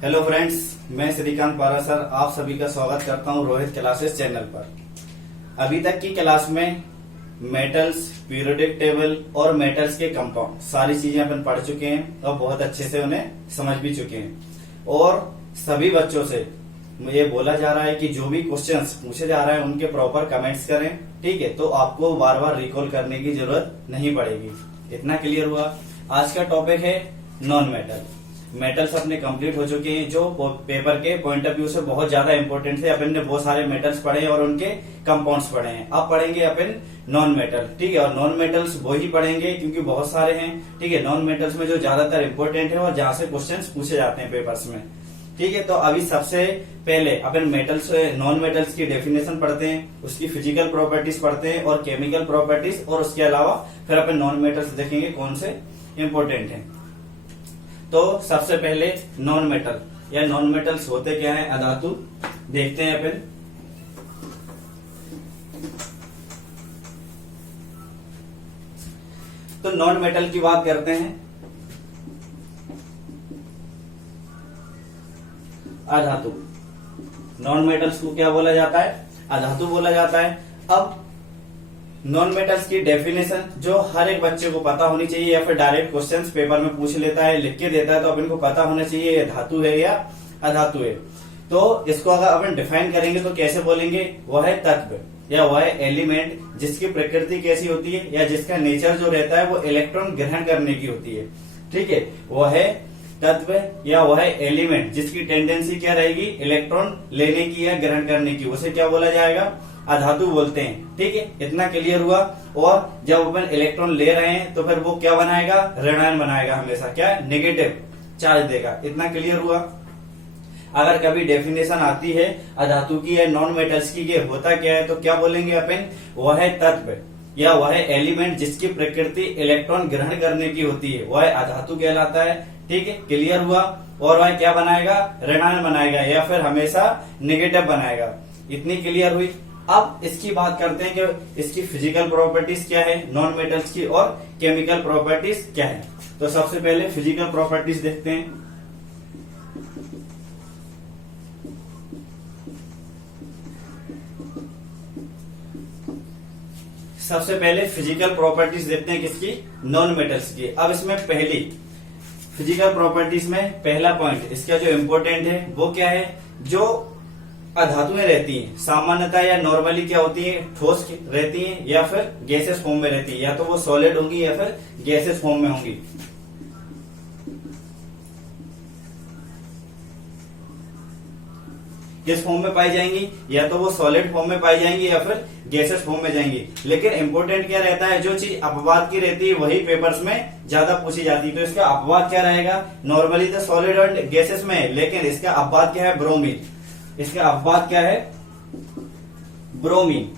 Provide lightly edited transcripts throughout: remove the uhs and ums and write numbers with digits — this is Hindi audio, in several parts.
हेलो फ्रेंड्स, मैं श्रीकांत पारा सर आप सभी का स्वागत करता हूं रोहित क्लासेस चैनल पर। अभी तक की क्लास में मेटल्स, पीरियोडिक टेबल और मेटल्स के कंपाउंड सारी चीजें अपन पढ़ चुके हैं और बहुत अच्छे से उन्हें समझ भी चुके हैं। और सभी बच्चों से ये बोला जा रहा है कि जो भी क्वेश्चंस पूछे जा रहे हैं उनके प्रॉपर कमेंट्स करें, ठीक है? तो आपको बार बार रिकॉल करने की जरूरत नहीं पड़ेगी। इतना क्लियर हुआ। आज का टॉपिक है नॉन मेटल। मेटल्स अपने कंप्लीट हो चुके हैं जो पेपर के पॉइंट ऑफ व्यू से बहुत ज्यादा इंपॉर्टेंट थे। अपन ने बहुत सारे मेटल्स पढ़े और उनके कंपाउंड्स पढ़े हैं। अब पढ़ेंगे अपन नॉन मेटल, ठीक है? और नॉन मेटल्स वो ही पढ़ेंगे क्योंकि बहुत सारे हैं, ठीक है? नॉन मेटल्स में जो ज्यादातर इंपॉर्टेंट है और जहां से क्वेश्चंस पूछे जाते हैं पेपर्स में, ठीक है? तो अभी सबसे पहले अपन मेटल्स, नॉन मेटल्स की डेफिनेशन पढ़ते हैं, उसकी फिजिकल प्रॉपर्टीज पढ़ते हैं और केमिकल प्रॉपर्टीज, और उसके अलावा फिर अपन नॉन मेटल्स देखेंगे कौन से इंपॉर्टेंट हैं। तो सबसे पहले नॉन मेटल या नॉन मेटल्स होते क्या है, अधातु देखते हैं अपन। तो नॉन मेटल की बात करते हैं। अधातु, नॉन मेटल्स को क्या बोला जाता है? अधातु बोला जाता है। अब नॉन मेटल्स की डेफिनेशन जो हर एक बच्चे को पता होनी चाहिए, या फिर डायरेक्ट क्वेश्चंस पेपर में पूछ लेता है, लिख के देता है, तो अपन को पता होना चाहिए ये धातु है या अधातु है। तो इसको अगर अपन डिफाइन करेंगे तो कैसे बोलेंगे? वह है तत्व या वह है एलिमेंट जिसकी प्रकृति कैसी होती है या जिसका नेचर जो रहता है वो इलेक्ट्रॉन ग्रहण करने की होती है, ठीक है? वह है तत्व या वह है एलिमेंट जिसकी टेंडेंसी क्या रहेगी, इलेक्ट्रॉन लेने की या ग्रहण करने की, उसे क्या बोला जाएगा? अधातु बोलते हैं, ठीक है? इतना क्लियर हुआ। और जब अपन इलेक्ट्रॉन ले रहे हैं तो फिर वो क्या बनाएगा? ऋणायन बनाएगा, हमेशा क्या, नेगेटिव चार्ज देगा। इतना क्लियर हुआ। अगर कभी डेफिनेशन आती है अधातु की या नॉन मेटल्स की, ये होता क्या है, तो क्या बोलेंगे अपन? वह है तत्व या वह है एलिमेंट जिसकी प्रकृति इलेक्ट्रॉन ग्रहण करने की होती है, वह अधातु कहलाता है, ठीक है? क्लियर हुआ। और वह क्या बनाएगा? ऋणायन बनाएगा या फिर हमेशा नेगेटिव बनाएगा। इतनी क्लियर हुई। अब इसकी बात करते हैं कि इसकी फिजिकल प्रॉपर्टीज क्या है नॉन मेटल्स की, और केमिकल प्रॉपर्टीज क्या है। तो सबसे पहले फिजिकल प्रॉपर्टीज देखते हैं। सबसे पहले फिजिकल प्रॉपर्टीज देखते हैं किसकी? नॉन मेटल्स की। अब इसमें पहली फिजिकल प्रॉपर्टीज में पहला पॉइंट इसका जो इम्पोर्टेंट है वो क्या है? जो अधातुएं रहती हैं सामान्यतः या नॉर्मली क्या होती है? ठोस रहती हैं या फिर गैसेस फॉर्म में रहती है, या तो वो सॉलिड होंगी या फिर गैसेस फॉर्म में होंगी। किस फॉर्म में पाई जाएंगी? या तो वो सॉलिड फॉर्म में पाई जाएंगी या फिर गैसेस फॉर्म में जाएंगी। लेकिन इंपॉर्टेंट क्या रहता है? जो चीज अपवाद की रहती है वही पेपर्स में ज्यादा पूछी जाती है। तो इसका अपवाद क्या रहेगा? नॉर्मली तो सॉलिड और गैसेस में है, लेकिन इसका अपवाद क्या है? ब्रोमीन। इसका अपवाद क्या है? ब्रोमीन।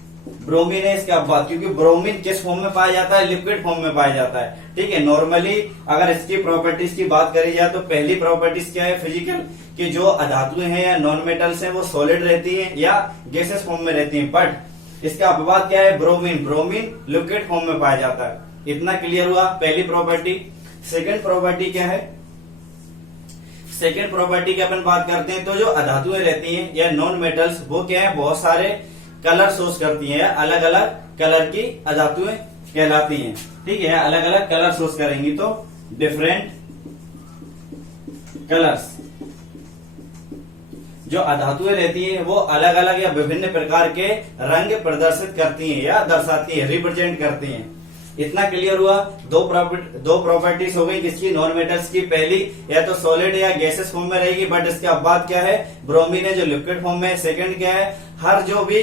ब्रोमीन है इसका अपवाद, क्योंकि ब्रोमीन किस फॉर्म में पाया जाता है? लिक्विड फॉर्म में पाया जाता है, ठीक है? नॉर्मली अगर इसकी प्रॉपर्टीज की बात करी जाए तो पहली प्रॉपर्टीज क्या है फिजिकल, कि जो अधातुएं हैं या नॉन मेटल्स हैं वो सॉलिड रहती हैं या गैसेस फॉर्म में रहती हैं। बट इसका अपवाद क्या है? ब्रोमीन। ब्रोमीन लिक्विड फॉर्म में पाया जाता है। इतना क्लियर हुआ पहली प्रॉपर्टी। सेकेंड प्रॉपर्टी क्या है? सेकेंड प्रॉपर्टी की अपन बात करते हैं तो जो अधातुएं रहती हैं या नॉन मेटल्स वो क्या है? बहुत सारे कलर सोर्स करती हैं, अलग अलग कलर की अधातुएं कहलाती हैं, ठीक है? अलग अलग कलर सोर्स करेंगी तो डिफरेंट कलर्स। जो अधातुएं रहती हैं वो अलग अलग या विभिन्न प्रकार के रंग प्रदर्शित करती हैं या दर्शाती हैं, रिप्रेजेंट करती हैं। इतना क्लियर हुआ। दो प्रॉपर्टीज हो गई किसकी? नॉन मेटल्स की। पहली, या तो सॉलिड या गैसेस फॉर्म में रहेगी, बट इसके अपवाद क्या है? ब्रोमीन है जो लिक्विड फॉर्म में है। सेकंड क्या है? हर जो भी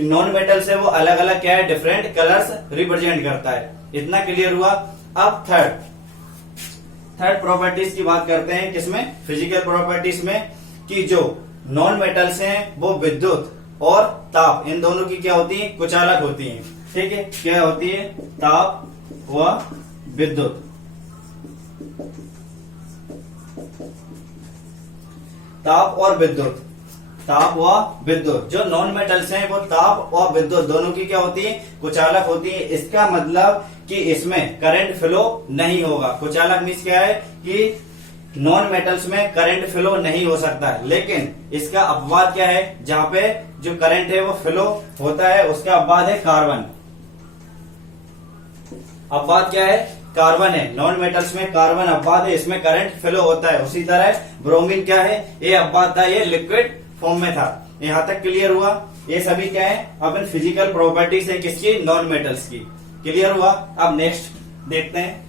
नॉन मेटल्स है वो अलग अलग क्या है? डिफरेंट कलर्स रिप्रेजेंट करता है। इतना क्लियर हुआ। अब थर्ड प्रॉपर्टीज की बात करते हैं किसमें? फिजिकल प्रॉपर्टीज में, कि जो नॉन मेटल्स हैं वो विद्युत और ताप इन दोनों की क्या होती है? कुचालक होती है, ठीक है? क्या होती है? ताप व विद्युत। ताप और विद्युत। ताप व विद्युत। जो नॉन मेटल्स हैं वो ताप और विद्युत दोनों की क्या होती है? कुचालक होती है। इसका मतलब कि इसमें करंट फ्लो नहीं होगा। कुचालक मीन्स क्या है? कि नॉन मेटल्स में करंट फ्लो नहीं हो सकता है, लेकिन इसका अपवाद क्या है, जहां पे जो करंट है वो फ्लो होता है, उसका अपवाद है कार्बन। अपवाद क्या है, कार्बन है। नॉन मेटल्स में कार्बन अपवाद है, इसमें करंट फ्लो होता है। उसी तरह ब्रोमीन क्या है, ये अपवाद था, ये लिक्विड फॉर्म में था। यहां तक क्लियर हुआ। ये सभी क्या है, अपन फिजिकल प्रॉपर्टीज है किसकी, नॉन मेटल्स की। क्लियर हुआ। अब नेक्स्ट देखते हैं।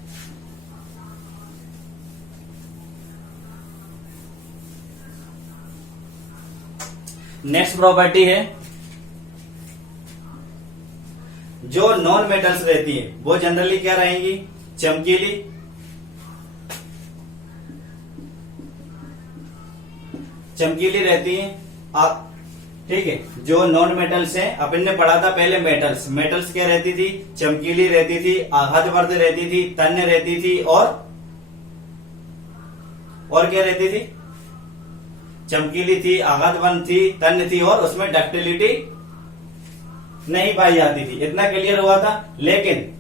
नेक्स्ट प्रॉपर्टी है, जो नॉन मेटल्स रहती है वो जनरली क्या रहेंगी, चमकीली, चमकीली रहती है। आप ठीक है, जो नॉन मेटल्स हैं, अपन ने पढ़ा था पहले मेटल्स। मेटल्स क्या रहती थी, चमकीली रहती थी, आघातवर्ध रहती थी, तन्य रहती थी, और क्या रहती थी, चमकीली थी, आघातवर्ध थी, तन्य थी, और उसमें डक्टिलिटी नहीं पाई जाती थी। इतना क्लियर हुआ था। लेकिन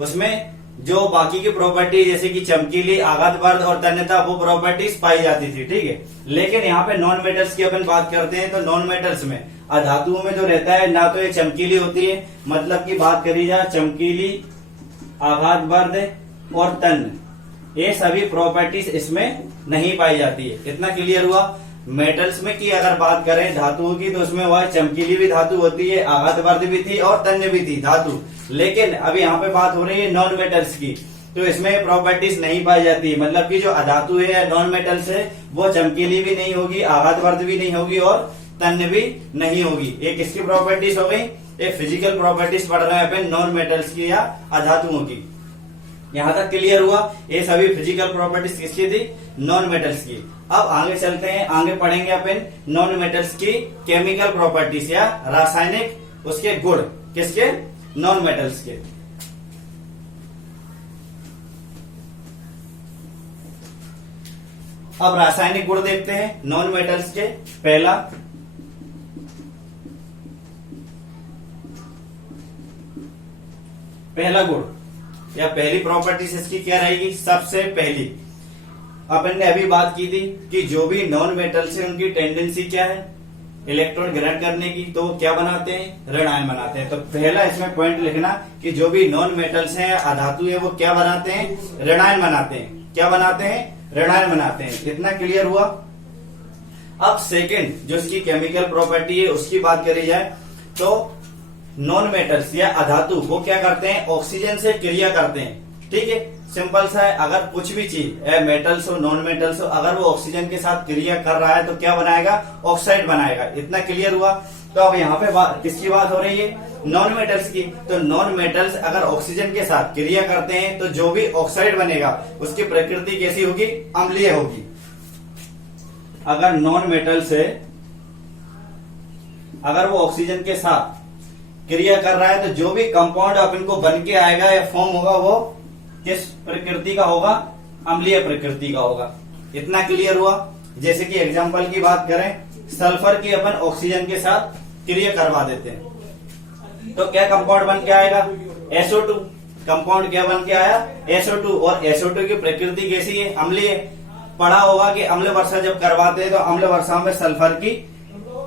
उसमें जो बाकी की प्रॉपर्टी जैसे कि चमकीली, आघातवर्ध और तन्यता, वो प्रॉपर्टीज पाई जाती थी। ठीक है, लेकिन यहाँ पे नॉन मेटल्स की अपन बात करते हैं, तो नॉन मेटल्स में अधातुओं में जो रहता है, ना तो ये चमकीली होती है, मतलब की बात करी जाए चमकीली, आघातवर्ध और तन्य, ये सभी प्रॉपर्टीज इसमें नहीं पाई जाती है। इतना क्लियर हुआ। मेटल्स में की अगर बात करें धातुओं की, तो उसमें वह चमकीली भी धातु होती है, आघातवर्ध भी थी और तन्य भी थी धातु। लेकिन अभी यहाँ पे बात हो रही है नॉन मेटल्स की, तो इसमें प्रॉपर्टीज नहीं पाई जाती है। मतलब कि जो अधातु है या नॉन मेटल्स है, वो चमकीली भी नहीं होगी, आघातवर्ध भी नहीं होगी और तन्य भी नहीं होगी। ये किसकी प्रॉपर्टीज हो गई, ये फिजिकल प्रॉपर्टीज पढ़ रहे हैं अपन नॉन मेटल्स की या अधातुओं की। यहां तक क्लियर हुआ। ये सभी फिजिकल प्रॉपर्टीज किसकी थी, नॉन मेटल्स की। अब आगे चलते हैं, आगे पढ़ेंगे अपन नॉन मेटल्स की केमिकल प्रॉपर्टीज या रासायनिक उसके गुण, किसके, नॉन मेटल्स के। अब रासायनिक गुण देखते हैं नॉन मेटल्स के। पहला गुण या पहली प्रॉपर्टीज इसकी क्या रहेगी, सबसे पहली अपन ने अभी बात की थी कि जो भी नॉन मेटल्स है उनकी टेंडेंसी क्या है, इलेक्ट्रॉन ग्रहण करने की। तो क्या बनाते हैं, ऋण आयन बनाते हैं। तो पहला इसमें पॉइंट लिखना कि जो भी नॉन मेटल्स हैं, अधातु है, वो क्या बनाते हैं, ऋण आयन बनाते हैं। क्या बनाते हैं, ऋण आयन बनाते हैं। इतना क्लियर हुआ। अब सेकंड जो इसकी केमिकल प्रॉपर्टी है उसकी बात करी जाए, तो नॉन मेटल्स या अधातु वो क्या करते हैं, ऑक्सीजन से क्रिया करते हैं। ठीक है, सिंपल सा है। अगर कुछ भी चीज मेटल्स हो, नॉन मेटल्स हो, अगर वो ऑक्सीजन के साथ क्रिया कर रहा है तो क्या बनाएगा, ऑक्साइड बनाएगा। इतना क्लियर हुआ। तो अब यहाँ पे किसकी बात हो रही है, नॉन मेटल्स की। तो नॉन मेटल्स अगर ऑक्सीजन के साथ क्रिया करते हैं तो जो भी ऑक्साइड बनेगा उसकी प्रकृति कैसी होगी, अम्लीय होगी। अगर नॉन मेटल्स है, अगर वो ऑक्सीजन के साथ क्रिया कर रहा है तो जो भी कंपाउंड अपन को बन के आएगा या फॉर्म होगा वो किस प्रकृति का होगा, अम्लीय प्रकृति का होगा। इतना क्लियर हुआ। जैसे कि एग्जांपल की बात करें, सल्फर की अपन ऑक्सीजन के साथ क्रिया करवा देते हैं तो क्या कंपाउंड बन के आएगा, SO2। कंपाउंड क्या बन के आया, SO2। और SO2 की प्रकृति कैसी है, अम्लीय। पढ़ा होगा कि अम्ल वर्षा जब करवाते हैं तो अम्ल वर्षा में सल्फर की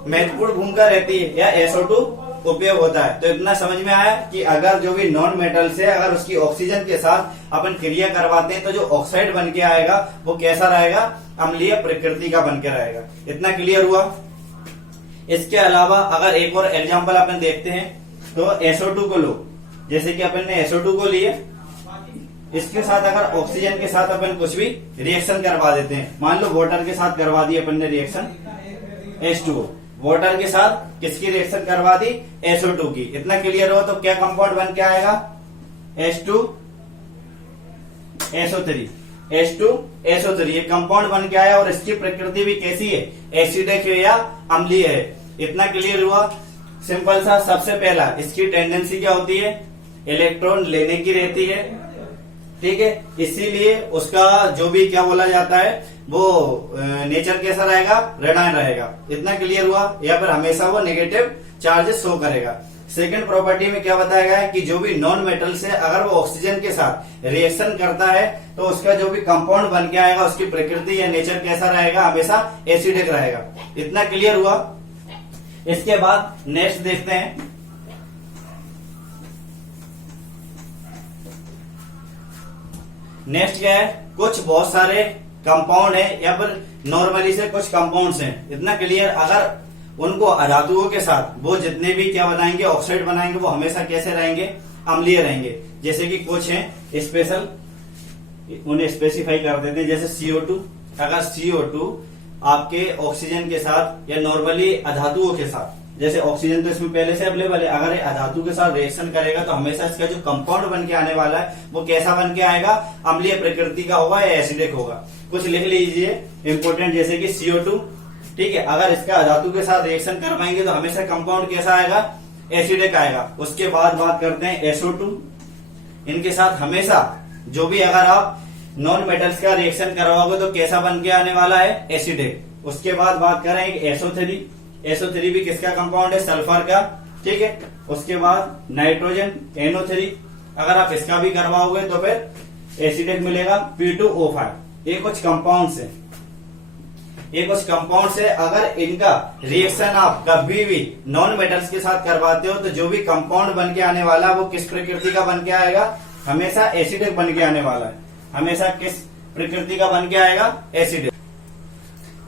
महत्वपूर्ण भूमिका रहती है या SO2 उपयोग होता है। तो इतना समझ में आया कि अगर जो भी नॉन मेटल्स है, अगर उसकी ऑक्सीजन के साथ अपन क्रिया करवाते हैं तो जो ऑक्साइड बन के आएगा वो कैसा रहेगा, अम्लीय प्रकृति का बन के रहेगा। इतना क्लियर हुआ। इसके अलावा अगर एक और एग्जांपल अपन देखते हैं तो SO2 को लो। जैसे कि अपन ने SO2 को लिए, इसके साथ अगर ऑक्सीजन के साथ अपन कुछ भी रिएक्शन करवा देते हैं, मान लो वाटर के साथ करवा दी अपन ने रिएक्शन H2O, वाटर के साथ किसकी रिएक्शन करवा दी, SO2 की। इतना क्लियर हो। तो क्या कंपाउंड बन के आएगा, H2SO3 ये कंपाउंड बन के आया और इसकी प्रकृति भी कैसी है, एसिडिक है या अम्लीय है। इतना क्लियर हुआ। सिंपल सा। सबसे पहला इसकी टेंडेंसी क्या होती है, इलेक्ट्रॉन लेने की रहती है। ठीक है, इसीलिए उसका जो भी क्या बोला जाता है वो नेचर कैसा रहेगा, ऋणायन रहेगा। इतना क्लियर हुआ। या फिर हमेशा वो नेगेटिव चार्जेस शो करेगा। सेकंड प्रॉपर्टी में क्या बताया गया है कि जो भी नॉन मेटल्स है अगर वो ऑक्सीजन के साथ रिएक्शन करता है तो उसका जो भी कंपाउंड बन के आएगा उसकी प्रकृति या नेचर कैसा रहेगा, हमेशा एसिडिक रहेगा। इतना क्लियर हुआ। इसके बाद नेक्स्ट देखते हैं। नेक्स्ट क्या है, कुछ बहुत सारे कंपाउंड है या फिर नॉर्मली से कुछ कंपाउंड्स हैं। इतना क्लियर, अगर उनको अधातुओं के साथ वो जितने भी क्या बनाएंगे, ऑक्साइड बनाएंगे, वो हमेशा कैसे रहेंगे, अम्लीय रहेंगे। जैसे कि कुछ हैं स्पेशल, उन्हें स्पेसिफाई कर देते हैं, जैसे CO2। अगर CO2 आपके ऑक्सीजन के साथ या नॉर्मली अधातुओं के साथ, जैसे ऑक्सीजन तो इसमें पहले से अवेलेबल है, अगर ये अधातु के साथ रिएक्शन करेगा तो हमेशा इसका जो कंपाउंड बन के आने वाला है वो कैसा बन के आएगा, अम्लीय प्रकृति का होगा या एसिडिक होगा। कुछ लिख लीजिए इंपोर्टेंट, जैसे कि CO2, ठीक है, अगर इसका अधातु के साथ रिएक्शन करवाएंगे तो हमेशा कंपाउंड कैसा आएगा, एसिडिक आएगा। उसके बाद बात करते हैं SO2। इनके साथ हमेशा जो भी अगर आप नॉन मेटल्स का रिएक्शन करवाओगे तो कैसा बन के आने वाला है, एसिडिक। उसके बाद बात करें SO3। SO3 भी किसका कंपाउंड है, सल्फर का, ठीक है। उसके बाद नाइट्रोजन NO3, अगर आप इसका भी करवाओगे तो फिर एसिडिक मिलेगा, P2O5। ये कुछ कंपाउंड्स है, ये कुछ कंपाउंड्स है। अगर इनका रिएक्शन आप कभी भी नॉन मेटल्स के साथ करवाते हो तो जो भी कंपाउंड बन के आने वाला है वो किस प्रकृति का बन के आएगा, हमेशा एसिडिक बन के आने वाला है। हमेशा किस प्रकृति का बन के आएगा, एसिडिक।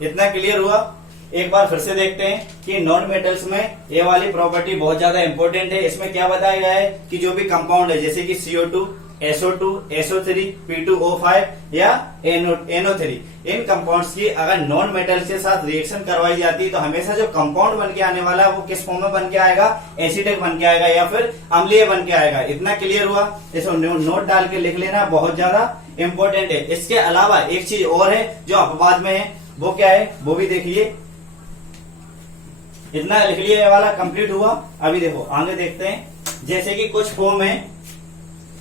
इतना क्लियर हुआ। एक बार फिर से देखते हैं कि नॉन मेटल्स में ये वाली प्रॉपर्टी बहुत ज्यादा इंपॉर्टेंट है। इसमें क्या बताया गया है कि जो भी कंपाउंड है, जैसे कि CO2, SO2, SO3, P2O5 या NO3, इन कंपाउंड्स की अगर नॉन मेटल्स के साथ रिएक्शन करवाई जाती है तो हमेशा जो कंपाउंड बन के आने वाला है वो किस फॉर्म में बन के आएगा, एसिडिक बन के आएगा या फिर अम्लीय बन के आएगा। इतना क्लियर हुआ। इसको नोट डाल के लिख लेना, बहुत ज्यादा इंपॉर्टेंट है। इसके अलावा एक चीज और है जो अपवाद में है, वो क्या है वो भी देखिए। इतना लिख लिया, ये वाला कंप्लीट हुआ। अभी देखो आगे देखते हैं। जैसे कि कुछ फॉर्म है,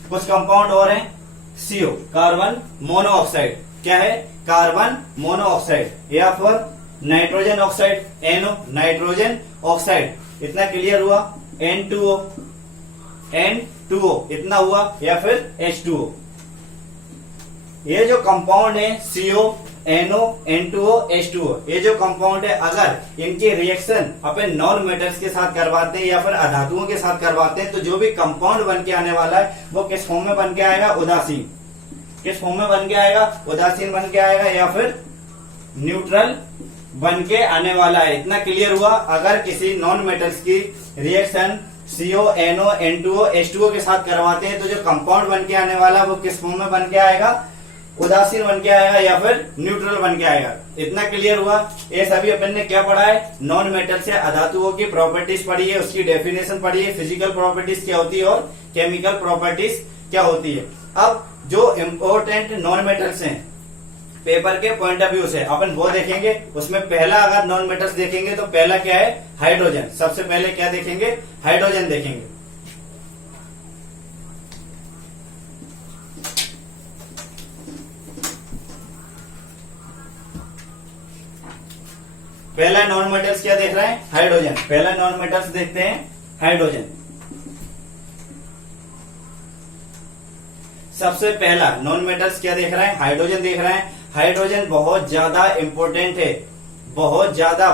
कुछ कंपाउंड और हैं, CO कार्बन मोनोऑक्साइड, क्या है, कार्बन मोनोऑक्साइड, या फिर nitrogen oxide NO nitrogen oxide. इतना क्लियर हुआ। N2O इतना हुआ, या फिर H2O। ये जो कंपाउंड है CO NO N2O H2O, ये जो कंपाउंड है अगर इनकी रिएक्शन अपन नॉन मेटल्स के साथ करवाते हैं या फिर अधातुओं के साथ करवाते हैं तो जो भी कंपाउंड बन के आने वाला है वो किस फॉर्म में बन के आएगा, उदासीन। किस फॉर्म में बन के आएगा, उदासीन बन के आएगा या फिर न्यूट्रल बन के आने वाला है। इतना क्लियर हुआ। अगर किसी नॉन मेटल्स की reaction CO NO N2O H2O के साथ करवाते हैं तो जो कंपाउंड बन के आने वाला है वो किस फॉर्म में बन के आएगा, उदासीन बन के आएगा या फिर न्यूट्रल बन के आएगा। इतना क्लियर हुआ। ये सभी अपन ने क्या पढ़ा है, नॉन मेटल से अधातुओं की प्रॉपर्टीज पढ़ी है, उसकी डेफिनेशन पढ़ी है, फिजिकल प्रॉपर्टीज क्या होती है और केमिकल प्रॉपर्टीज क्या होती है। अब जो इम्पोर्टेंट नॉन मेटल्स हैं पेपर के पॉइंट ऑफ व्यू से अपन वो देखेंगे। उसमें पहला अगर नॉन मेटल्स देखेंगे तो पहला क्या है, हाइड्रोजन। सबसे पहले क्या देखेंगे, हाइड्रोजन देखेंगे। पहला नॉन मेटल्स क्या देख रहे हैं, हाइड्रोजन। पहला नॉन मेटल्स देखते हैं, हाइड्रोजन। सबसे पहला नॉन मेटल्स क्या देख रहे हैं, हाइड्रोजन देख रहे हैं। हाइड्रोजन बहुत ज्यादा इंपॉर्टेंट है, बहुत ज्यादा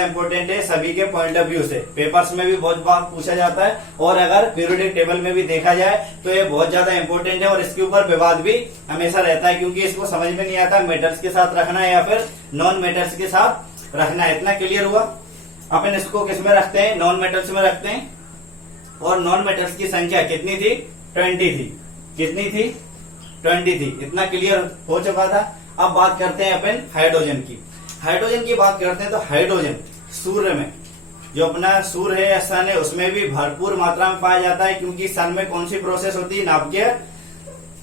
इंपॉर्टेंट है सभी के पॉइंट ऑफ व्यू से। पेपर्स में भी बहुत बार पूछा जाता है और अगर पीरियोडिक टेबल में भी देखा जाए तो ये बहुत ज्यादा इंपॉर्टेंट है और इसके ऊपर विवाद भी हमेशा रहता है क्योंकि इसको समझ में नहीं आता मेटल्स के साथ रखना है या फिर नॉन मेटल्स के साथ रखना है। इतना क्लियर हुआ। अपन इसको किस में रखते हैं, नॉन मेटल्स में रखते हैं। और नॉन मेटल्स की संख्या कितनी थी, 20 थी। कितनी थी, 20 थी। इतना क्लियर हो चुका था। अब बात करते हैं अपन हाइड्रोजन की। हाइड्रोजन की बात करते हैं तो हाइड्रोजन सूर्य में, जो अपना सूर्य है, सन है, उसमें भी भरपूर मात्रा में पाया जाता है क्योंकि सन में कौन सी प्रोसेस होती है, नाभिकीय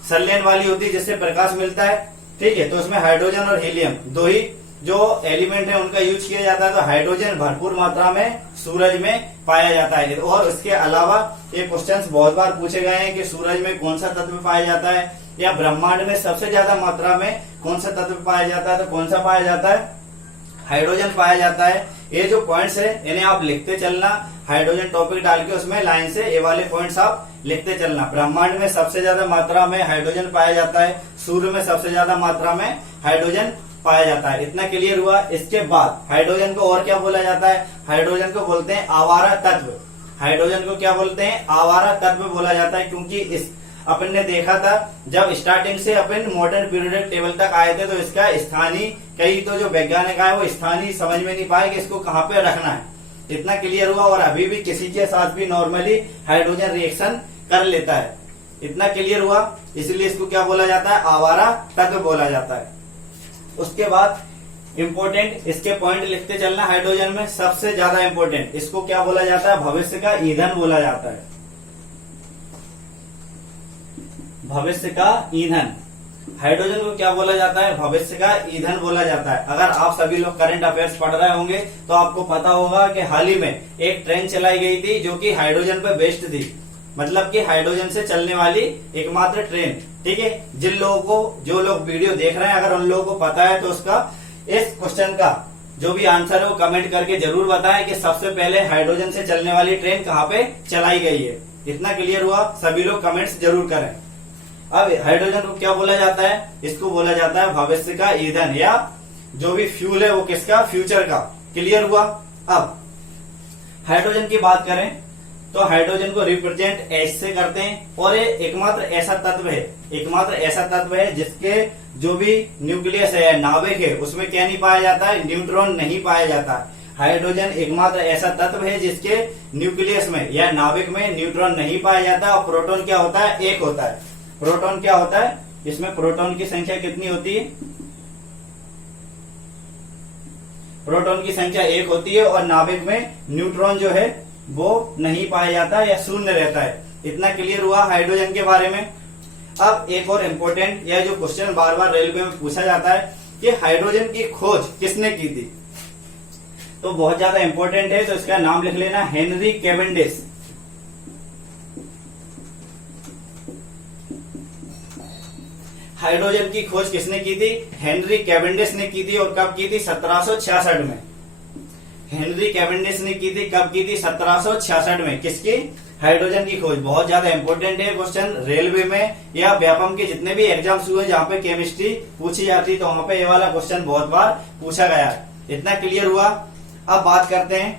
संलयन वाली होती है जिससे प्रकाश मिलता है। ठीक है, तो उसमें हाइड्रोजन और हीलियम दो ही जो एलिमेंट है उनका यूज किया जाता है। तो हाइड्रोजन भरपूर मात्रा में सूरज में पाया जाता है। और उसके अलावा ये क्वेश्चंस बहुत बार पूछे गए हैं कि सूरज में कौन सा तत्व पाया जाता है या ब्रह्मांड में सबसे ज्यादा मात्रा में कौन सा तत्व पाया जाता है, तो कौन सा पाया जाता है, हाइड्रोजन पाया जाता है। ये जो पॉइंट्स है इन्हें आप लिखते चलना। हाइड्रोजन टॉपिक डाल के उसमें लाइन से ये वाले पॉइंट्स आप लिखते चलना। ब्रह्मांड में सबसे ज्यादा मात्रा में हाइड्रोजन पाया जाता है, सूर्य में सबसे ज्यादा मात्रा में हाइड्रोजन पाया जाता है। इतना क्लियर हुआ। इसके बाद हाइड्रोजन को और क्या बोला जाता है? हाइड्रोजन को बोलते हैं आवारा तत्व। हाइड्रोजन को क्या बोलते हैं? आवारा तत्व बोला जाता है, क्योंकि इस अपन ने देखा था जब स्टार्टिंग से अपन मॉडर्न पीरियोडिक टेबल तक आए थे तो इसका स्थानीय, कई तो जो वैज्ञानिक आए वो स्थानीय समझ में नहीं पाए कि इसको कहाँ पे रखना है। इतना क्लियर हुआ। और अभी भी किसी के साथ भी नॉर्मली हाइड्रोजन रिएक्शन कर लेता है। इतना क्लियर हुआ। इसलिए इसको क्या बोला जाता है? आवारा तत्व बोला जाता है। उसके बाद इंपोर्टेंट इसके पॉइंट लिखते चलना। हाइड्रोजन में सबसे ज्यादा इंपोर्टेंट इसको क्या बोला जाता है? भविष्य का ईंधन बोला जाता है। भविष्य का ईंधन। हाइड्रोजन को क्या बोला जाता है? भविष्य का ईंधन बोला जाता है। अगर आप सभी लोग करंट अफेयर्स पढ़ रहे होंगे तो आपको पता होगा कि हाल ही में एक ट्रेन चलाई गई थी जो कि हाइड्रोजन पर बेस्ड थी, मतलब कि हाइड्रोजन से चलने वाली एकमात्र ट्रेन। ठीक है, जिन लोगों को, जो लोग वीडियो देख रहे हैं, अगर उन लोगों को पता है तो उसका इस क्वेश्चन का जो भी आंसर है वो कमेंट करके जरूर बताएं कि सबसे पहले हाइड्रोजन से चलने वाली ट्रेन कहाँ पे चलाई गई है। इतना क्लियर हुआ। सभी लोग कमेंट्स जरूर करें। अब हाइड्रोजन को क्या बोला जाता है? इसको बोला जाता है भविष्य का ईंधन, या जो भी फ्यूल है वो किसका? फ्यूचर का। क्लियर हुआ। अब हाइड्रोजन की बात करें तो हाइड्रोजन को रिप्रेजेंट एच से करते हैं, और ये एकमात्र ऐसा तत्व है जिसके जो भी न्यूक्लियस है, नाभिक है, उसमें क्या नहीं पाया जाता है? न्यूट्रॉन नहीं पाया जाता। हाइड्रोजन एकमात्र ऐसा तत्व है जिसके न्यूक्लियस में या नाभिक में न्यूट्रॉन नहीं पाया जाता। और प्रोटॉन क्या होता है? एक होता है। प्रोटॉन क्या होता है? इसमें प्रोटॉन की संख्या कितनी होती है? प्रोटॉन की संख्या एक होती है, और नाभिक में न्यूट्रॉन जो है वो नहीं पाया जाता या शून्य रहता है। इतना क्लियर हुआ हाइड्रोजन के बारे में। अब एक और इम्पोर्टेंट, यह जो क्वेश्चन बार बार रेलवे में पूछा जाता है कि हाइड्रोजन की खोज किसने की थी, तो बहुत ज्यादा इंपॉर्टेंट है, तो इसका नाम लिख लेना, हेनरी कैवेंडिश। हाइड्रोजन की खोज किसने की थी? हेनरी कैवेंडिश ने की थी। और कब की थी? 1766 में। हेनरी कैवेंडिश ने की थी। कब की थी? 1766 में। किसकी? हाइड्रोजन की खोज। बहुत ज्यादा इंपॉर्टेंट है क्वेश्चन। रेलवे में या व्यापम के जितने भी एग्जाम्स हुए जहां पे केमिस्ट्री पूछी जाती, तो वहां पे ये वाला क्वेश्चन बहुत बार पूछा गया है। इतना क्लियर हुआ। अब बात करते हैं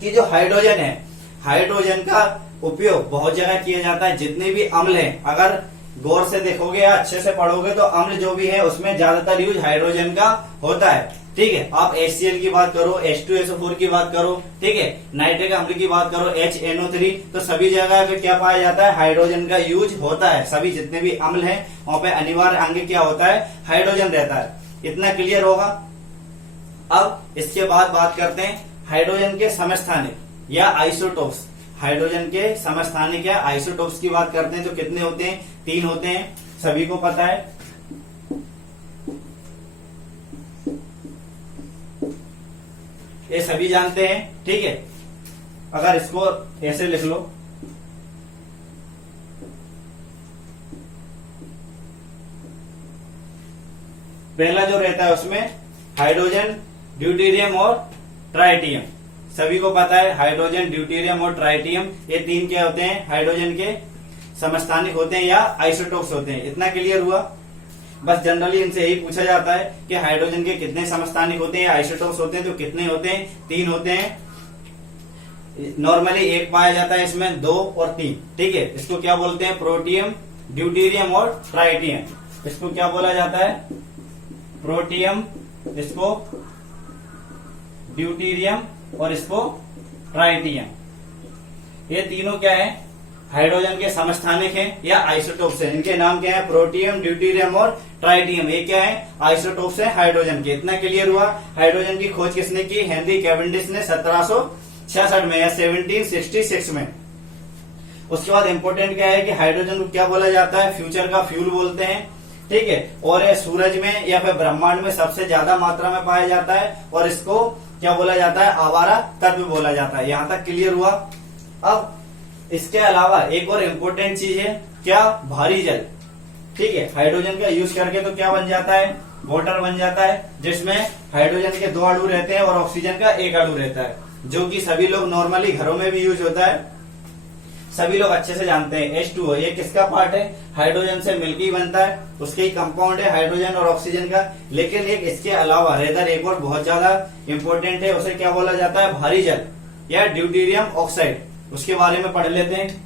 कि जो हाइड्रोजन है, हाइड्रोजन का उपयोग बहुत जगह किया जाता है। जितने भी अम्ल हैं, अगर गौर से देखोगे या अच्छे से पढ़ोगे तो अम्ल जो भी है उसमें ज्यादातर यूज हाइड्रोजन का होता है। ठीक है, आप HCl की बात करो, H2SO4 की बात करो, ठीक है, नाइट्रिक अम्ल की बात करो, HNO3, तो सभी जगह पे क्या पाया जाता है? हाइड्रोजन का यूज होता है। सभी जितने भी अम्ल हैं वहां पे अनिवार्य अंग क्या होता है? हाइड्रोजन रहता है। इतना क्लियर होगा। अब इसके बाद बात करते हैं हाइड्रोजन के समस्थानिक या आइसोटोप्स। हाइड्रोजन के समस्थानिक या आइसोटोप्स की बात करते हैं तो कितने होते हैं? 3 होते हैं, सभी को पता है। ये सभी जानते हैं। ठीक है, अगर इसको ऐसे लिख लो, पहला जो रहता है उसमें हाइड्रोजन, ड्यूटेरियम और ट्राइटियम। सभी को पता है हाइड्रोजन, ड्यूटेरियम और ट्राइटियम, ये 3 क्या होते हैं? हाइड्रोजन के समस्थानिक होते हैं या आइसोटोप्स होते हैं। इतना क्लियर हुआ। बस जनरली इनसे यही पूछा जाता है कि हाइड्रोजन के कितने समस्थानिक होते हैं या आइसोटोप्स होते हैं, तो कितने होते हैं? 3 होते हैं। नॉर्मली एक पाया जाता है, इसमें 2 और 3। ठीक है, इसको क्या बोलते हैं? प्रोटियम, ड्यूटेरियम और ट्राइटियम। इसको क्या बोला जाता है? प्रोटियम, इसको ड्यूटेरियम और इसको ट्राइटियम। ये तीनों क्या है? हाइड्रोजन के समस्थानिक हैं या आइसोटोप्स हैं। इनके नाम क्या है? प्रोटियम, ड्यूटेरियम और ट्राइटियम। ये क्या है? आइसोटोप्स हैं हाइड्रोजन के। इतना क्लियर हुआ। हाइड्रोजन की खोज किसने की? हेनरी कैवेंडिश ने 1766 में या 1766 में। उसके बाद इंपोर्टेंट क्या है कि हाइड्रोजन को क्या बोला जाता है? फ्यूचर का फ्यूल बोलते हैं। ठीक है, और ये सूरज में या फिर ब्रह्मांड में सबसे ज्यादा मात्रा में पाया जाता है, और इसको क्या बोला जाता है? आवारा तत्व बोला जाता है। यहां तक क्लियर हुआ। अब इसके अलावा एक और इम्पोर्टेंट चीज है, क्या? भारी जल। ठीक है, हाइड्रोजन का यूज करके तो क्या बन जाता है? वाटर बन जाता है, जिसमें हाइड्रोजन के 2 अणु रहते हैं और ऑक्सीजन का 1 अणु रहता है। जो कि सभी लोग नॉर्मली घरों में भी यूज होता है, सभी लोग अच्छे से जानते हैं। H2O ये किसका पार्ट है? हाइड्रोजन से मिलकर ही बनता है, उसके ही कंपाउंड है हाइड्रोजन और ऑक्सीजन का। लेकिन एक इसके अलावा रेदर एक और बहुत ज्यादा इंपॉर्टेंट है, उसे क्या बोला जाता है? भारी जल या ड्यूटेरियम ऑक्साइड। उसके बारे में पढ़ लेते हैं।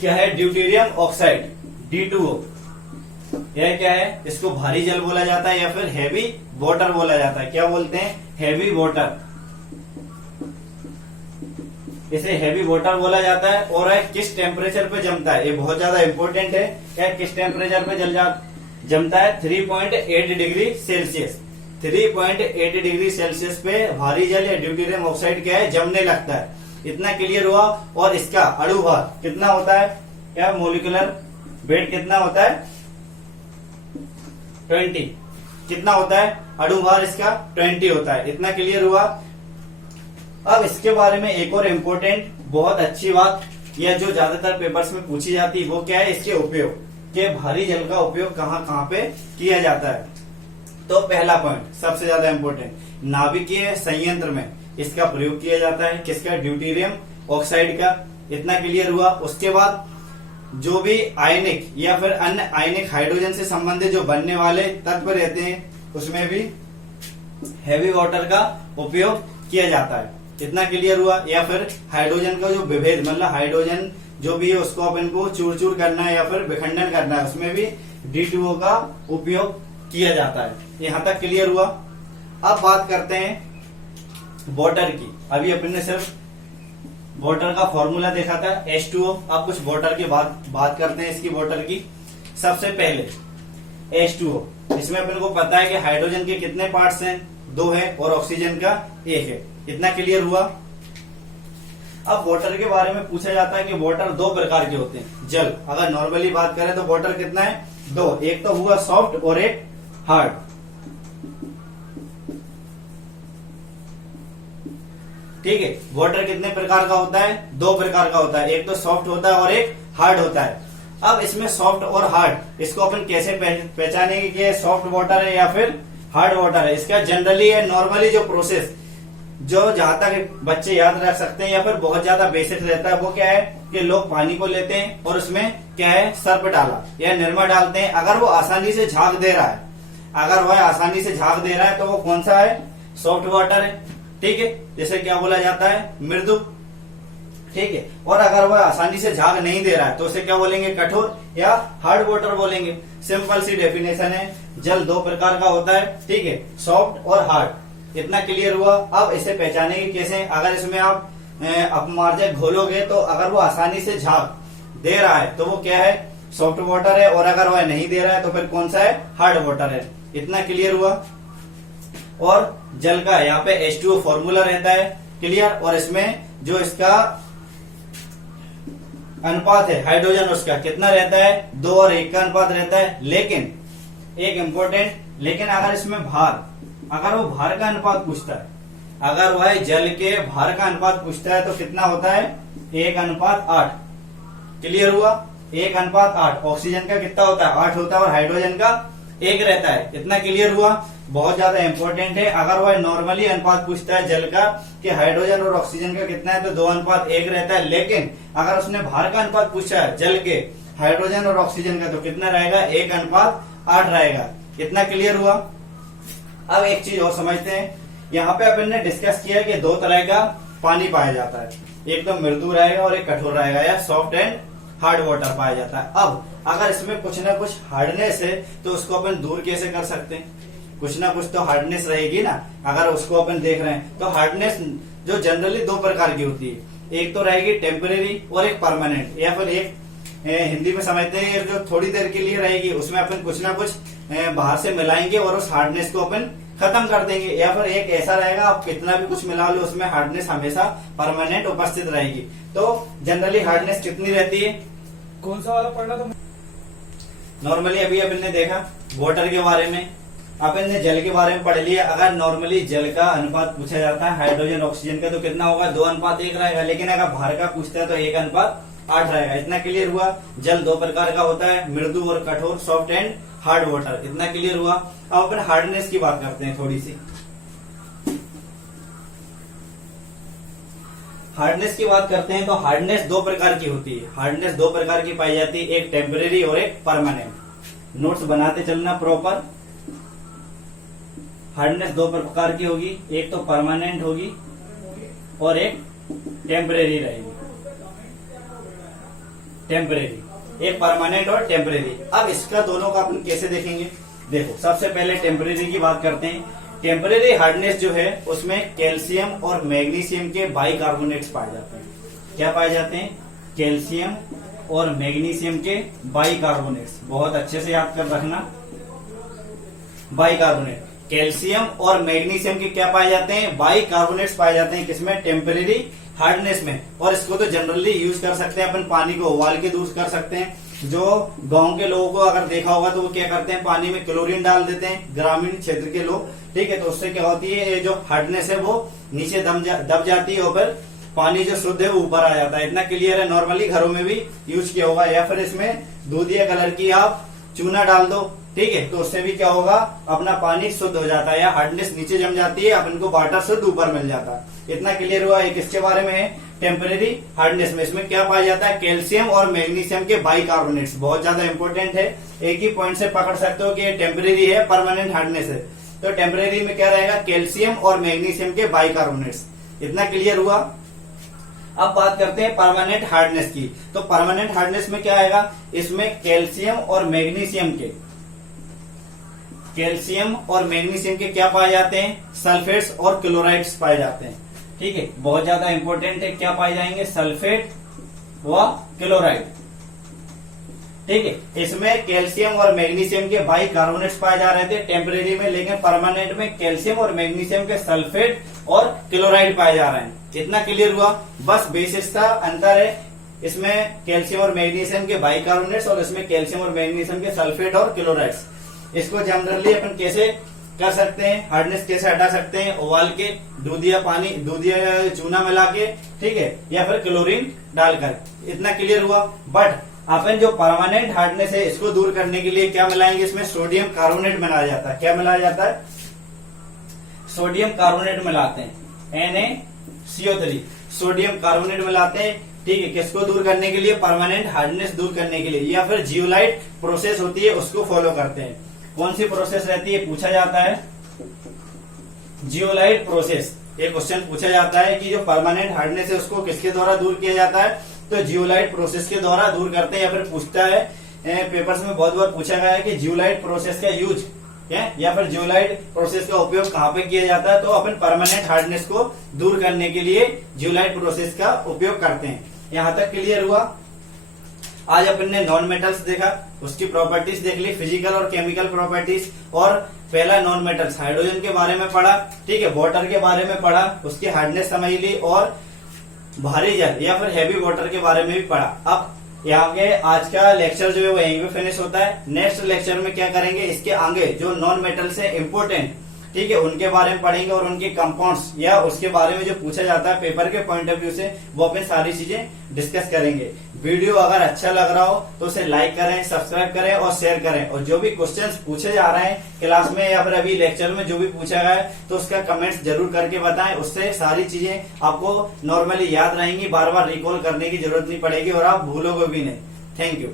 क्या है ड्यूटेरियम ऑक्साइड? D2O। यह क्या है? इसको भारी जल बोला जाता है या फिर हैवी वाटर बोला जाता है। क्या बोलते हैं? Heavy water. इसे हैवी वाटर बोला जाता है। और किस टेम्परेचर पे जमता है? ये बहुत ज्यादा इंपॉर्टेंट है। क्या किस टेम्परेचर पे जमता है? 3.8 डिग्री सेल्सियस। 3.8 डिग्री सेल्सियस पे भारी जल या ड्यूटेरियम ऑक्साइड क्या है? जमने लगता है। इतना क्लियर हुआ। और इसका अणु भार कितना होता है? क्या मोलिकुलर वेट कितना होता है? 20। कितना होता है अणु भार इसका? 20 होता है। इतना क्लियर हुआ। अब इसके बारे में एक और इम्पोर्टेंट बहुत अच्छी बात, या जो ज्यादातर पेपर्स में पूछी जाती है, वो क्या है? इसके उपयोग के भारी जल का उपयोग कहाँ कहाँ पे किया जाता है। तो पहला पॉइंट सबसे ज्यादा इम्पोर्टेंट, नाभिकीय संयंत्र में इसका प्रयोग किया जाता है। किसका? ड्यूटेरियम ऑक्साइड का। इतना क्लियर हुआ। उसके बाद जो भी आयनिक या फिर अन्य आयनिक हाइड्रोजन से संबंधित जो बनने वाले तत्व रहते हैं, उसमें भी हैवी वाटर का उपयोग किया जाता है। इतना क्लियर हुआ। या फिर हाइड्रोजन का जो विभेद, मतलब हाइड्रोजन जो भी है उसको अपन को चूर चूर करना है या फिर विखंडन करना है, उसमें भी D2O का उपयोग किया जाता है। यहां तक क्लियर हुआ। अब बात करते हैं वाटर की। अभी अपन ने सिर्फ वाटर का फॉर्मूला देखा था H2O। अब कुछ वाटर की बात करते हैं इसकी वाटर की। सबसे पहले H2O, इसमें अपन को पता है कि हाइड्रोजन के कितने पार्ट्स हैं? 2 है और ऑक्सीजन का 1 है। इतना क्लियर हुआ। अब वाटर के बारे में पूछा जाता है कि वाटर 2 प्रकार के होते हैं। जल अगर नॉर्मली बात करें तो वाटर कितना है? 2। एक तो हुआ सॉफ्ट और एक हार्ड। ठीक है। वाटर कितने प्रकार का होता है? 2 प्रकार का होता है। एक तो सॉफ्ट होता है और एक हार्ड होता है। अब इसमें सॉफ्ट और हार्ड, इसको अपन कैसे पहचानेंगे कि सॉफ्ट वाटर है या फिर हार्ड वाटर है? इसका जनरली है नॉर्मली जो प्रोसेस, जो जहां तक बच्चे याद रख सकते हैं या फिर बहुत ज्यादा बेसिक रहता है, वो क्या है कि लोग पानी को लेते हैं और उसमें क्या है? सर्फ डाला या निरमा डालते हैं। अगर वो आसानी से झाग दे रहा है, अगर वह आसानी से झाग दे रहा है तो वो कौन सा है? सॉफ्ट वाटर है। ठीक है। जैसे क्या बोला जाता है? मृदु। ठीक है। और अगर वह आसानी से झाग नहीं दे रहा है तो उसे क्या बोलेंगे? कठोर या हार्ड वाटर बोलेंगे। सिंपल सी डेफिनेशन है। जल 2 प्रकार का होता है। ठीक है, सॉफ्ट और हार्ड। इतना क्लियर हुआ। अब इसे पहचानेंगे कैसे? अगर इसमें आप अपमार्जक घोलोगे तो अगर वो आसानी से झाग दे रहा है तो वो क्या है? सॉफ्ट वाटर है। और अगर वह नहीं दे रहा है तो फिर कौन सा है? हार्ड वाटर है। इतना क्लियर हुआ। और जल का यहाँ पे H2O फॉर्मूला रहता है। क्लियर। और इसमें जो इसका अनुपात है हाइड्रोजन, उसका कितना रहता है? 2 और 1 का अनुपात रहता है। लेकिन एक इंपॉर्टेंट, लेकिन अगर इसमें भार, अगर वो भार का अनुपात पूछता है, अगर वह जल के भार का अनुपात पूछता है तो कितना होता है? 1:8। क्लियर हुआ। 1:8। ऑक्सीजन का कितना होता है? 8 होता है और हाइड्रोजन का 1 रहता है। इतना क्लियर हुआ। बहुत ज्यादा इंपॉर्टेंट है। अगर वह नॉर्मली अनुपात पूछता है जल का कि हाइड्रोजन और ऑक्सीजन का कितना है तो 2:1 रहता है। लेकिन अगर उसने भार का अनुपात पूछा है जल के हाइड्रोजन और ऑक्सीजन का तो कितना रहेगा? 1:8 रहेगा। इतना क्लियर हुआ। अब एक चीज और समझते हैं। यहाँ पे अपन ने डिस्कस किया कि 2 तरह का पानी पाया जाता है, एक तो मृदु रहेगा और एक कठोर रहेगा, या सॉफ्ट एंड हार्ड वाटर पाया जाता है। अब अगर इसमें कुछ ना कुछ हार्डनेस है तो उसको अपन दूर कैसे कर सकते हैं? कुछ ना कुछ तो हार्डनेस रहेगी ना। अगर उसको अपन देख रहे हैं तो हार्डनेस जो जनरली 2 प्रकार की होती है, एक तो रहेगी टेम्परेरी और एक परमानेंट, या फिर एक हिंदी में समझते हैं जो थोड़ी देर के लिए रहेगी, उसमें अपन कुछ ना कुछ बाहर से मिलाएंगे और उस हार्डनेस को अपन खत्म कर देंगे। या फिर एक ऐसा रहेगा आप कितना भी कुछ मिला लो उसमें हार्डनेस हमेशा परमानेंट उपस्थित रहेगी। तो जनरली हार्डनेस कितनी रहती है? कौन सा वाला पढ़ना था? नॉर्मली अभी अपन ने देखा वाटर के बारे में, अपन ने जल के बारे में पढ़ लिया। अगर नॉर्मली जल का अनुपात पूछा जाता है हाइड्रोजन ऑक्सीजन का तो कितना होगा? 2:1 रहेगा। लेकिन अगर भार का पूछता है तो 1:8 8 रहेगा। इतना क्लियर हुआ। जल दो प्रकार का होता है, मृदु और कठोर, सॉफ्ट एंड हार्ड वाटर। इतना क्लियर हुआ। अब अपन हार्डनेस की बात करते हैं थोड़ी सी। हार्डनेस की बात करते हैं तो हार्डनेस दो प्रकार की होती है। हार्डनेस दो प्रकार की पाई जाती है, एक टेम्परेरी और एक परमानेंट। नोट्स बनाते चलना प्रॉपर। हार्डनेस दो प्रकार की होगी, एक तो परमानेंट होगी और एक टेम्परेरी रहेगी। टेम्परेरी, एक परमानेंट और टेम्परेरी। अब इसका दोनों का अपन कैसे देखेंगे? देखो, सबसे पहले टेम्परेरी की बात करते हैं। टेम्परेरी हार्डनेस जो है उसमें कैल्शियम और मैग्नीशियम के बाइकार्बोनेट्स पाए जाते हैं। क्या पाए जाते हैं? कैल्शियम और मैग्नीशियम के बाइकार्बोनेट्स। बहुत अच्छे से याद कर रखना, बाइकार्बोनेट। कैल्शियम और मैग्नीशियम के क्या पाए जाते हैं? बाइकार्बोनेट्स पाए जाते हैं। किसमें? टेम्परेरी हार्डनेस में। और इसको तो जनरली यूज कर सकते हैं अपन, पानी को उबाल के दूर कर सकते हैं। जो गांव के लोगों को अगर देखा होगा तो वो क्या करते हैं, पानी में क्लोरीन डाल देते हैं, ग्रामीण क्षेत्र के लोग। ठीक है, तो उससे क्या होती है, ये जो हार्डनेस है वो नीचे दब जाती है और फिर पानी जो शुद्ध है वो ऊपर आ जाता है। इतना क्लियर है। नॉर्मली घरों में भी यूज किया होगा। या फिर इसमें दूधिया कलर की आप चूना डाल दो, ठीक है, तो उससे भी क्या होगा, अपना पानी शुद्ध हो जाता है या हार्डनेस नीचे जम जाती है, अपन को वाटर शुद्ध ऊपर मिल जाता है। इतना क्लियर हुआ। एक इसके बारे में है टेम्परेरी हार्डनेस में। इसमें क्या पाया जाता है? कैल्शियम और मैग्नीशियम के बाइकार्बोनेट्स। बहुत ज्यादा इंपॉर्टेंट है। एक ही पॉइंट से पकड़ सकते हो कि ये टेम्परेरी है, परमानेंट हार्डनेस है। तो टेम्परेरी में क्या रहेगा? कैल्शियम और मैग्नीशियम के बाइकार्बोनेट्स। इतना क्लियर हुआ। अब बात करते हैं परमानेंट हार्डनेस की। तो परमानेंट हार्डनेस में क्या आएगा? इसमें कैल्शियम और मैग्नीशियम के क्या पाए जाते हैं? सल्फेट्स और क्लोराइड्स पाए जाते हैं। ठीक है, बहुत ज्यादा इंपॉर्टेंट है। क्या पाए जाएंगे? सल्फेट व क्लोराइड। ठीक है, इसमें कैल्शियम और मैग्नीशियम के बाइकार्बोनेट्स पाए जा रहे थे टेम्परेरी में, लेकिन परमानेंट में कैल्शियम और मैग्नीशियम के सल्फेट और क्लोराइड पाए जा रहे हैं। इतना क्लियर हुआ। बस बेसिस का अंतर है, इसमें कैल्शियम और मैग्नीशियम के बाइकार्बोनेट्स और इसमें कैल्शियम और मैग्नीशियम के सल्फेट और क्लोराइड्स। इसको जनरली अपन कैसे कर सकते हैं, हार्डनेस कैसे हटा सकते हैं? उबाल के, दूधिया चूना मिला के, ठीक है, या फिर क्लोरीन डालकर। इतना क्लियर हुआ। बट अपन जो परमानेंट हार्डनेस है इसको दूर करने के लिए क्या मिलाएंगे? इसमें सोडियम कार्बोनेट मिलाया जाता है। क्या मिलाया जाता है? सोडियम कार्बोनेट मिलाते हैं, NaCO3। सोडियम कार्बोनेट मिलाते हैं। ठीक है, किसको दूर करने के लिए? परमानेंट हार्डनेस दूर करने के लिए। या फिर जियोलाइट प्रोसेस होती है, उसको फॉलो करते हैं। कौन सी प्रोसेस रहती है? पूछा जाता है जियोलाइट प्रोसेस। एक क्वेश्चन पूछा जाता है कि जो परमानेंट हार्डनेस है उसको किसके द्वारा दूर किया जाता है? तो जियोलाइट प्रोसेस के द्वारा दूर करते हैं। या फिर पूछता है, पेपर्स में बहुत बार पूछा गया है कि जियोलाइट प्रोसेस का यूज या फिर जियोलाइट प्रोसेस का उपयोग कहाँ पे किया जाता है? तो अपन परमानेंट हार्डनेस को दूर करने के लिए जियोलाइट प्रोसेस का उपयोग करते हैं। यहाँ तक क्लियर हुआ। आज अपन ने नॉन मेटल्स देखा, उसकी प्रॉपर्टीज देख ली, फिजिकल और केमिकल प्रॉपर्टीज। और पहला नॉन मेटल्स हाइड्रोजन के बारे में पढ़ा, ठीक है, वाटर के बारे में पढ़ा, उसकी हार्डनेस समझ ली, और भारी जल या फिर हैवी वाटर के बारे में भी पढ़ा। अब यहाँ के आज का लेक्चर जो है वो यहीं पे फिनिश होता है। नेक्स्ट लेक्चर में क्या करेंगे, इसके आगे जो नॉन मेटल्स है इंपोर्टेंट, ठीक है, उनके बारे में पढ़ेंगे और उनके कंपाउंड्स या उसके बारे में जो पूछा जाता है पेपर के पॉइंट ऑफ व्यू से, वो अपन सारी चीजें डिस्कस करेंगे। वीडियो अगर अच्छा लग रहा हो तो उसे लाइक करें, सब्सक्राइब करें और शेयर करें। और जो भी क्वेश्चंस पूछे जा रहे हैं क्लास में या फिर अभी लेक्चर में जो भी पूछा गया है तो उसका कमेंट्स जरूर करके बताएं। उससे सारी चीजें आपको नॉर्मली याद रहेंगी, बार बार रिकॉल करने की जरूरत नहीं पड़ेगी और आप भूलोगे भी नहीं। Thank you.